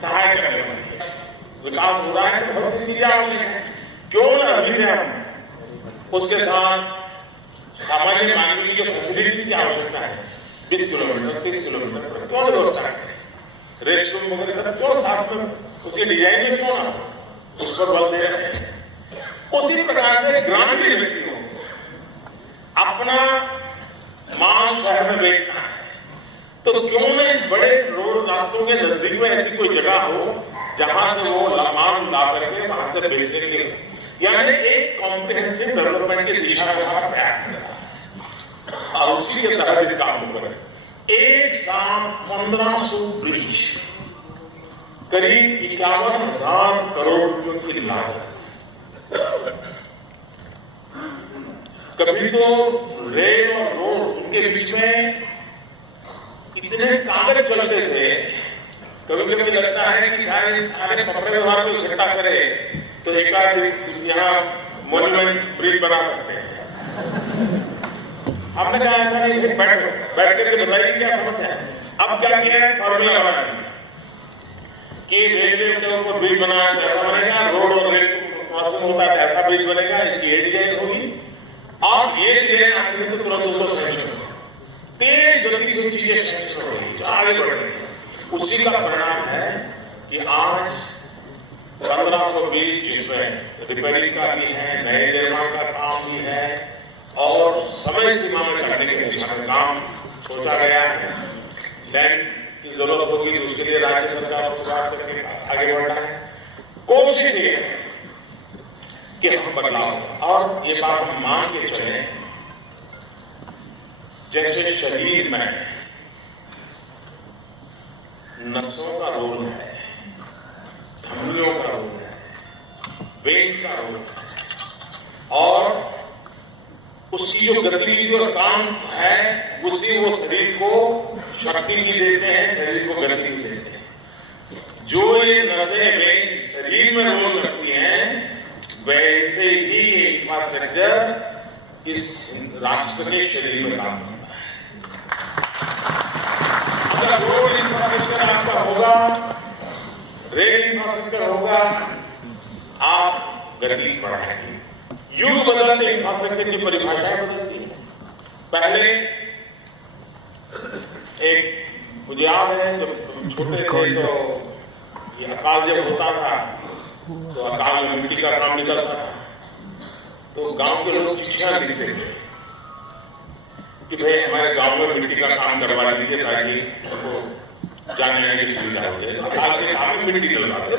सहायता करने वाली है। विकास हो रहा है तो बहुत सी चीजें आवश्यक है, क्यों ना अभी से हम उसके साथ सामान्य मानवीय की फैसिलिटीज की आवश्यकता है 20 किलोमीटर 30 किलोमीटर पर क्यों व्यवस्था करें, रेस्ट रूम वगैरह सब क्यों साथ में उसकी डिजाइन में क्यों ना उस पर बल दे रहे हैं। उसी प्रकार से ग्रामीण व्यक्तियों अपना माल शहर में बेचना है तो क्यों न इस बड़े रोड रास्तों के नजदीक में ऐसी कोई जगह हो जहां से वो माल ला करके वहां से बेचने के लिए, यानी एक कॉम्प्रिहेंसिव डेवलपमेंट की दिशा में हमारा प्रयास है और उसी के तहत इस काम को करें। एक साथ 1500 ब्रिज, करीब 51,000 करोड़ रुपयों की लागत। कभी तो रेल और रोड उनके बीच में इतने कागज चलते थे, कभी कभी लगता है कि शायद इस सारे पत्र व्यवहार को इकट्ठा करे तो एक आध यहाँ मॉन्यूमेंट ब्रिज बना सकते हैं। हमने कहा ऐसा नहीं, बैठ करके बताइए क्या समस्या है। अब क्या किया है, फॉर्मूला बना कि रेलवे के ऊपर ब्रिज बनाया ऐसा बनेगा, रोड और रेल क्रॉसिंग होता है ऐसा ब्रिज बनेगा, इसकी ये डिजाइन होगी और ये डिजाइन आती है तो तुरंत उसको सेंक्शन होगा। तेज गति से चीजें सेंक्शन हो रही है, आगे बढ़ रही है। उसी का परिणाम है कि आज 1500 ब्रिज जिसमें रिपेयरिंग का भी है, नए निर्माण का काम भी है और समय सीमा में करने के दिशा में काम सोचा गया है। लैंड की जरूरत होगी तो उसके लिए राज्य सरकार से बात करके आगे बढ़ना है। कोशिश ये है कि हम बदलाव, और ये बात हम मान के चले, जैसे शरीर में नसों का रोल है, धमनियों का रोल है, वेन्स का रोल है और उसकी जो गतिविधि और काम है उसी वो शरीर को शक्ति भी देते हैं, शरीर को गति भी देते हैं। जो ये नसें वेन शरीर में रोल करती हैं वैसे ही इंफ्रास्ट्रक्चर इस राष्ट्र के शरीर में काम करता है। अगर रोड इंफ्रास्ट्रक्चर आपका होगा, रेल इंफ्रास्ट्रक्चर होगा, आप गति बढ़ाएंगे। युग बदलते इंफ्रास्ट्रक्चर की परिभाषाएं बदलती है। पहले एक मुझे याद है जब छोटे थे तो ये अकाल जब होता था तो अकाल में मिट्टी का काम निकलता था तो गांव के लोग चिट्ठियां लिखते थे कि भाई हमारे गांव में मिट्टी का काम करवा दीजिए ताकि उनको जाने आने की सुविधा हो जाए। अकाल के काम में मिट्टी डलवाते